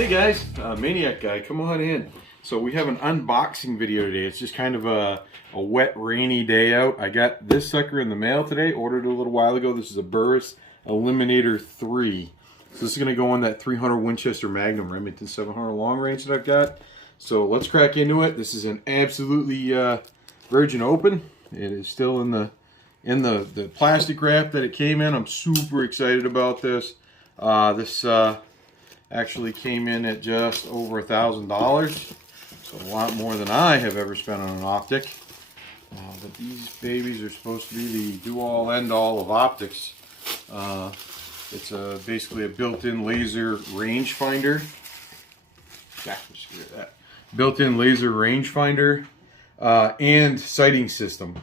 Hey guys, Maniac Guy, come on in. So we have an unboxing video today. It's just kind of a wet, rainy day out. I got this sucker in the mail today, ordered it a little while ago. This is a Burris Eliminator 3. So this is going to go on that 300 Winchester Magnum Remington 700 long range that I've got. So let's crack into it. This is an absolutely virgin open. It is still in the plastic wrap that it came in. I'm super excited about this. This actually came in at just over $1,000, so a lot more than I have ever spent on an optic. But these babies are supposed to be the do-all, end-all of optics. It's basically a built-in laser rangefinder. Built-in laser rangefinder and sighting system.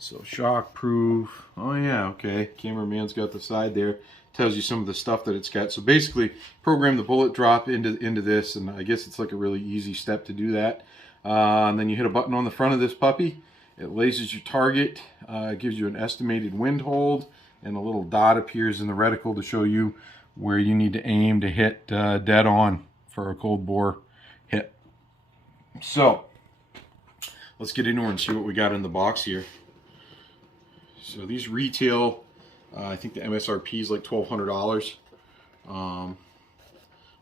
So shock-proof. Oh yeah, okay. Cameraman's got the side there. Tells you some of the stuff that it's got. So basically, program the bullet drop into this, and I guess it's like a really easy step to do that. And then you hit a button on the front of this puppy. It lasers your target, gives you an estimated wind hold, and a little dot appears in the reticle to show you where you need to aim to hit dead on for a cold bore hit. So let's get into it and see what we got in the box here. So these retail, I think the MSRP is like $1,200.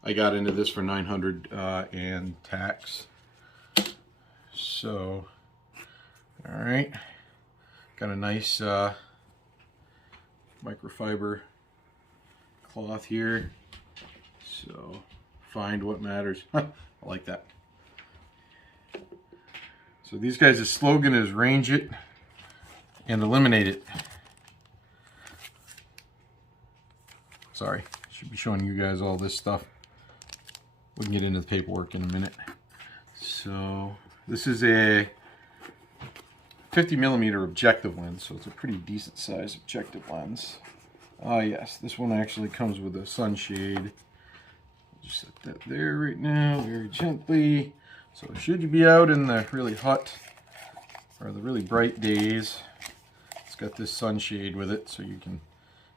I got into this for $900 and tax. So, all right, got a nice microfiber cloth here. So, find what matters. I like that. So these guys' slogan is range it and eliminate it. Sorry, should be showing you guys all this stuff. We can get into the paperwork in a minute. So this is a 50mm objective lens, so it's a pretty decent size objective lens. Ah yes, this one actually comes with a sunshade. Just set that there right now, very gently. So should you be out in the really hot or the really bright days, it's got this sunshade with it, so you can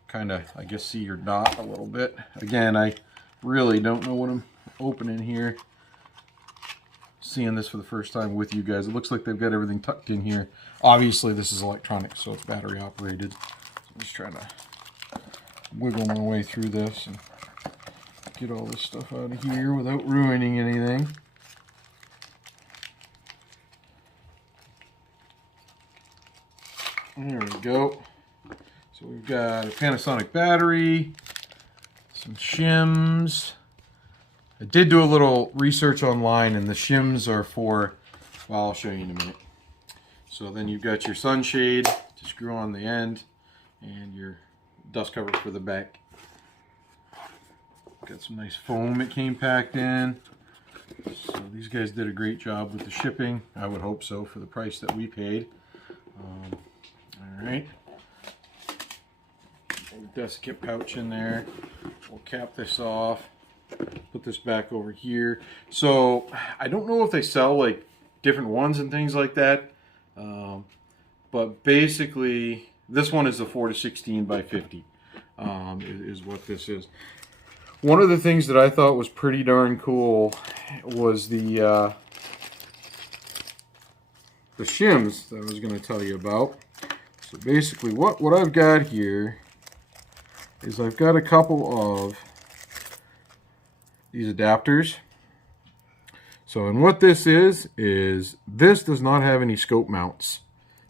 kind of, I guess, see your dot a little bit. Again, I really don't know what I'm opening here. Seeing this for the first time with you guys, it looks like they've got everything tucked in here. Obviously, this is electronic, so it's battery operated. So I'm just trying to wiggle my way through this and get all this stuff out of here without ruining anything. There we go. So we've got a Panasonic battery, some shims. I did do a little research online, and the shims are for, well, I'll show you in a minute. So then you've got your sunshade to screw on the end, and your dust cover for the back. Got some nice foam it came packed in. So these guys did a great job with the shipping. I would hope so for the price that we paid. All right. Dust kit pouch in there. We'll cap this off, put this back over here. So I don't know if they sell like different ones and things like that, but basically this one is a 4-16 by 50 is what this is. One of the things that I thought was pretty darn cool was the shims that I was going to tell you about. So basically what I've got here is I've got a couple of these adapters. So, and what this is this does not have any scope mounts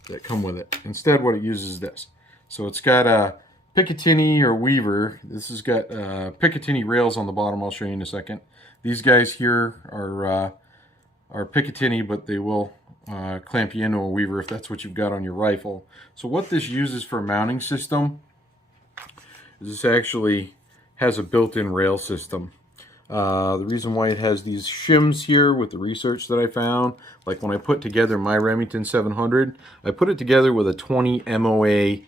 that come with it. Instead, what it uses is this. So it's got a Picatinny or Weaver. This has got Picatinny rails on the bottom. I'll show you in a second. These guys here are Picatinny, but they will clamp you into a Weaver if that's what you've got on your rifle. So what this uses for a mounting system, this actually has a built-in rail system. The reason why it has these shims here with the research that I found, like when I put together my Remington 700, I put it together with a 20 MOA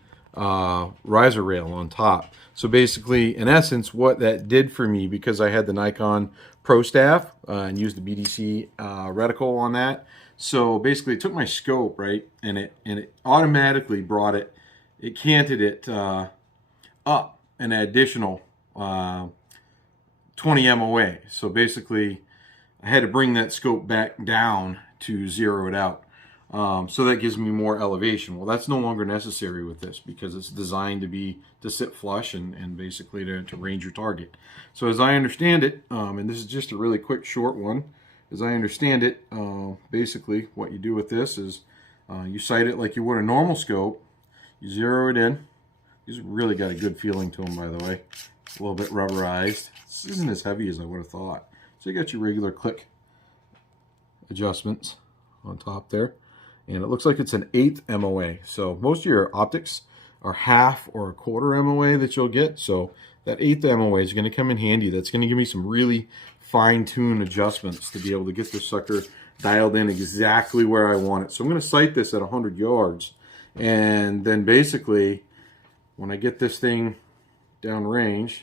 riser rail on top. So basically, in essence, what that did for me, because I had the Nikon Pro Staff and used the BDC reticle on that, so basically it took my scope, right, and it automatically brought it, it canted it up an additional 20 MOA. So basically, I had to bring that scope back down to zero it out. So that gives me more elevation. Well, that's no longer necessary with this because it's designed to sit flush and basically to range your target. So as I understand it, and this is just a really quick short one, as I understand it, basically what you do with this is you sight it like you would a normal scope. You zero it in. These really got a good feeling to them, by the way. It's a little bit rubberized. This isn't as heavy as I would have thought. So you got your regular click adjustments on top there. And it looks like it's an 1/8 MOA. So most of your optics are 1/2 or 1/4 MOA that you'll get. So that 1/8 MOA is going to come in handy. That's going to give me some really fine-tuned adjustments to be able to get this sucker dialed in exactly where I want it. So I'm going to sight this at 100 yards. And then basically, when I get this thing downrange,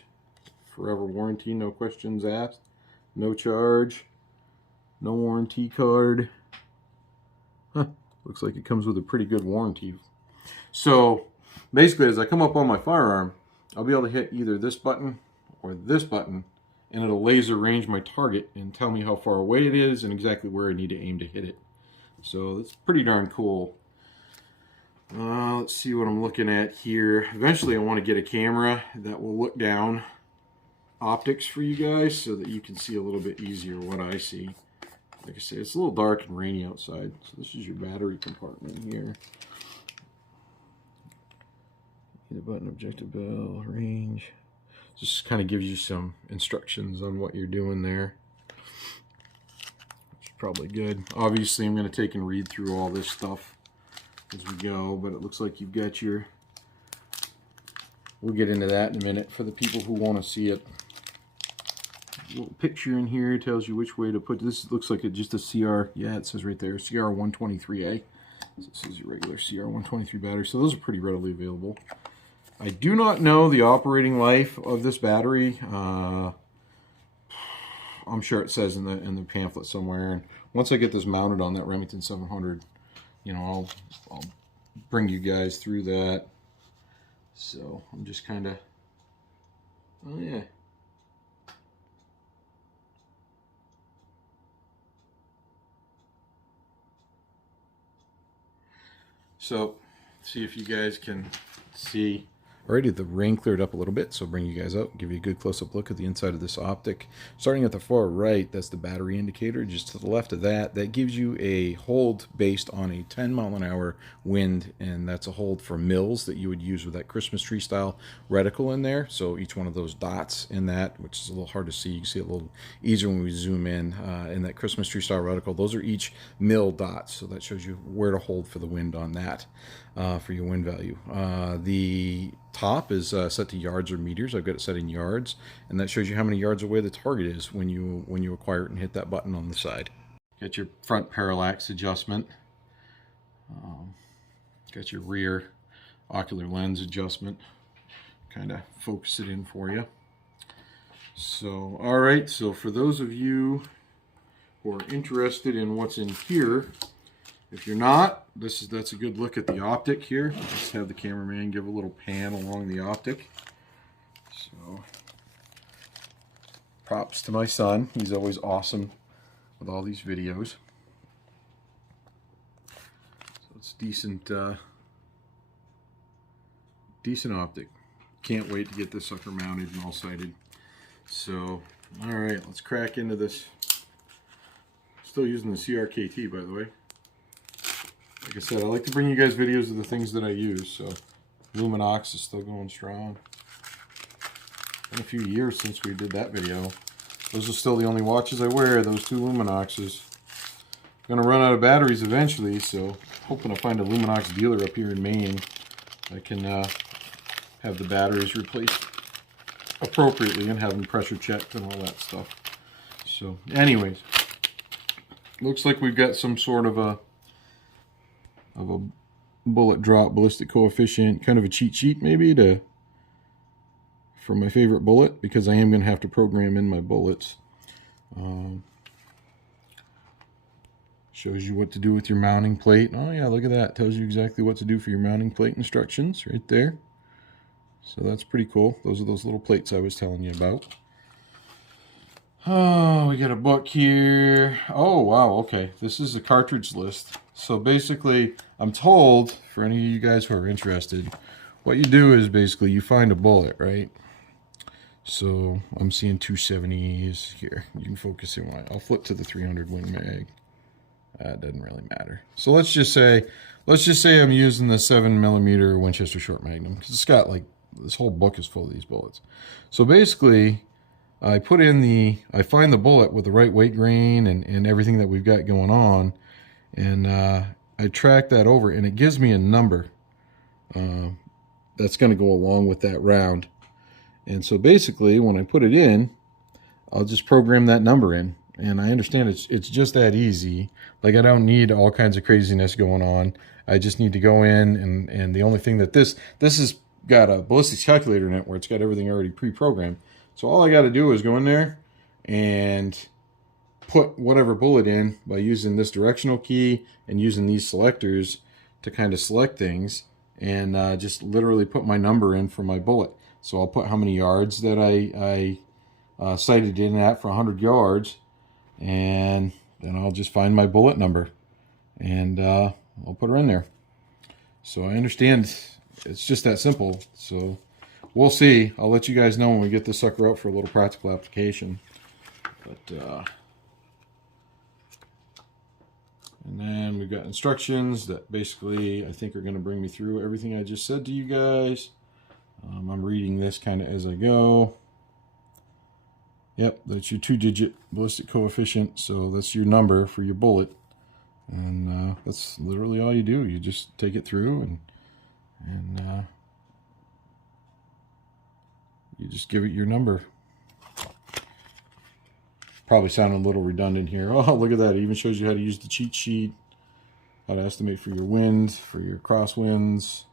forever warranty, no questions asked, no charge, no warranty card. Huh, looks like it comes with a pretty good warranty. So basically, as I come up on my firearm, I'll be able to hit either this button or this button, and it'll laser range my target and tell me how far away it is and exactly where I need to aim to hit it. So that's pretty darn cool. Let's see what I'm looking at here. Eventually I want to get a camera that will look down optics for you guys so that you can see a little bit easier what I see. Like I say, it's a little dark and rainy outside. So this is your battery compartment here. The button, objective bell, range. Just kind of gives you some instructions on what you're doing there. Which is probably good. Obviously I'm going to take and read through all this stuff as we go, but it looks like you've got your, we'll get into that in a minute for the people who want to see it. A little picture in here tells you which way to put this. Looks like it's just a CR, yeah, it says right there, CR123A. So this is your regular CR123 battery, so those are pretty readily available. I do not know the operating life of this battery. I'm sure it says in the pamphlet somewhere, and once I get this mounted on that Remington 700, you know, I'll bring you guys through that. So I'm just kind of, oh yeah. So see if you guys can see. Alrighty, the rain cleared up a little bit, so I'll bring you guys out, give you a good close-up look at the inside of this optic. Starting at the far right, that's the battery indicator. Just to the left of that, that gives you a hold based on a 10-mile-an-hour wind, and that's a hold for mils that you would use with that Christmas tree style reticle in there. So each one of those dots in that, which is a little hard to see, you can see it a little easier when we zoom in that Christmas tree style reticle, those are each mil dots, so that shows you where to hold for the wind on that, for your wind value. The top is set to yards or meters. I've got it set in yards, and that shows you how many yards away the target is when you acquire it and hit that button on the side. Got your front parallax adjustment. Got your rear ocular lens adjustment. Kind of focus it in for you. So, all right. So for those of you who are interested in what's in here, if you're not, that's a good look at the optic here. Let's have the cameraman give a little pan along the optic. So, props to my son. He's always awesome with all these videos. So it's decent, decent optic. Can't wait to get this sucker mounted and all sighted. So, all right, let's crack into this. Still using the CRKT, by the way. Like I said, I like to bring you guys videos of the things that I use, so Luminox is still going strong. Been a few years since we did that video. Those are still the only watches I wear, those two Luminoxes. Gonna run out of batteries eventually, so hoping to find a Luminox dealer up here in Maine. I can have the batteries replaced appropriately and have them pressure checked and all that stuff. So anyways, looks like we've got some sort of a bullet drop ballistic coefficient, kind of a cheat sheet maybe for my favorite bullet, because I am going to have to program in my bullets. Shows you what to do with your mounting plate. Oh yeah, look at that. Tells you exactly what to do for your mounting plate instructions right there. So that's pretty cool. Those are those little plates I was telling you about. Oh, we got a book here. Oh, wow, okay. This is a cartridge list. So basically, I'm told, for any of you guys who are interested, what you do is basically you find a bullet, right? So I'm seeing 270s here. You can focus in on it. I'll flip to the 300 Win Mag. That doesn't really matter. So let's just say I'm using the 7mm Winchester Short Magnum, because it's got like, this whole book is full of these bullets. So basically, I find the bullet with the right weight grain and everything that we've got going on, and I track that over, and it gives me a number that's going to go along with that round. And so basically, when I put it in, I'll just program that number in. And I understand it's just that easy. Like, I don't need all kinds of craziness going on. I just need to go in, and the only thing that this has got a ballistics calculator in it where it's got everything already pre-programmed. So all I got to do is go in there and put whatever bullet in by using this directional key and using these selectors to kind of select things, and just literally put my number in for my bullet. So I'll put how many yards that I sighted in at for 100 yards, and then I'll just find my bullet number, and I'll put her in there. So I understand it's just that simple. So we'll see. I'll let you guys know when we get this sucker out for a little practical application. But and then we've got instructions that basically I think are going to bring me through everything I just said to you guys. I'm reading this kind of as I go. Yep, that's your 2-digit ballistic coefficient, so that's your number for your bullet. And that's literally all you do. You just take it through, and you just give it your number. Probably sounding a little redundant here. Oh, look at that. It even shows you how to use the cheat sheet, how to estimate for your wind, for your crosswinds.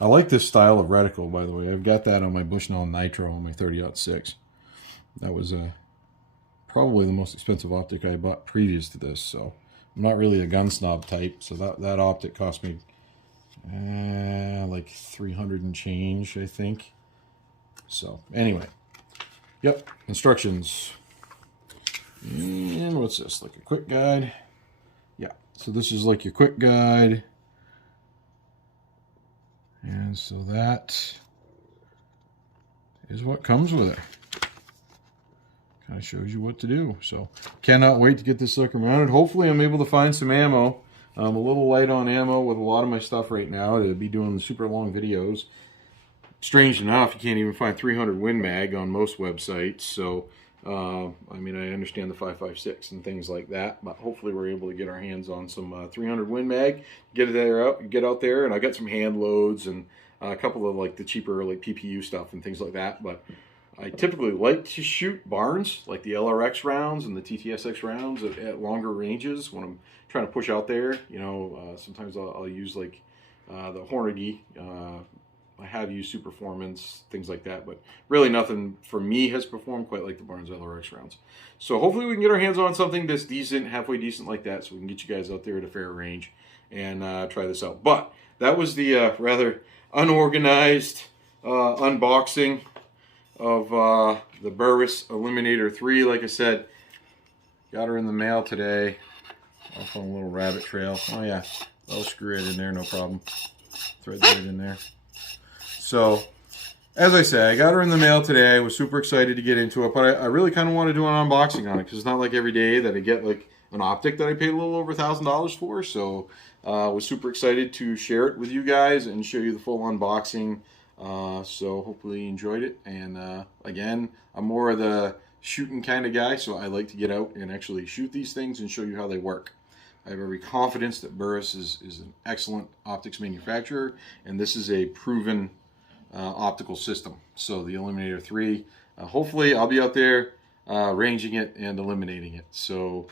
I like this style of reticle, by the way. I've got that on my Bushnell Nitro on my 30-06. That was probably the most expensive optic I bought previous to this. So I'm not really a gun snob type. So that optic cost me like 300 and change, I think. So anyway, yep, instructions. And what's this? Like a quick guide? Yeah. So this is like your quick guide. And so that is what comes with it. Kind of shows you what to do. So cannot wait to get this sucker mounted. Hopefully I'm able to find some ammo. I'm a little light on ammo with a lot of my stuff right now to be doing the super long videos. Strange enough, you can't even find 300 Win Mag on most websites. So I mean, I understand the 5.56 and things like that, but hopefully we're able to get our hands on some 300 Win Mag, get out there, and I got some hand loads and a couple of like the cheaper like PPU stuff and things like that. But I typically like to shoot barns, like the LRX rounds and the TTSX rounds at longer ranges when I'm trying to push out there. You know, sometimes I'll use like the Hornady. I have used Superformance, things like that, but really nothing for me has performed quite like the Barnes LRX rounds. So hopefully we can get our hands on something that's decent, halfway decent like that, so we can get you guys out there at a fair range and try this out. But that was the rather unorganized unboxing of the Burris Eliminator 3. Like I said, got her in the mail today. Off on a little rabbit trail. Oh yeah, I'll screw it in there, no problem. Thread that in there. So, as I say, I got her in the mail today. I was super excited to get into it, but I really kind of want to do an unboxing on it because it's not like every day that I get like an optic that I paid a little over $1,000 for. So, I was super excited to share it with you guys and show you the full unboxing. So, hopefully you enjoyed it. And again, I'm more of the shooting kind of guy, so I like to get out and actually shoot these things and show you how they work. I have every confidence that Burris is an excellent optics manufacturer, and this is a proven optical system. So the Eliminator 3, hopefully I'll be out there ranging it and eliminating it. So,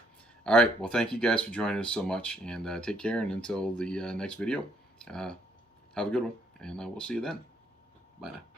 all right, well, thank you guys for joining us so much, and take care, and until the next video, have a good one, and we'll see you then. Bye now.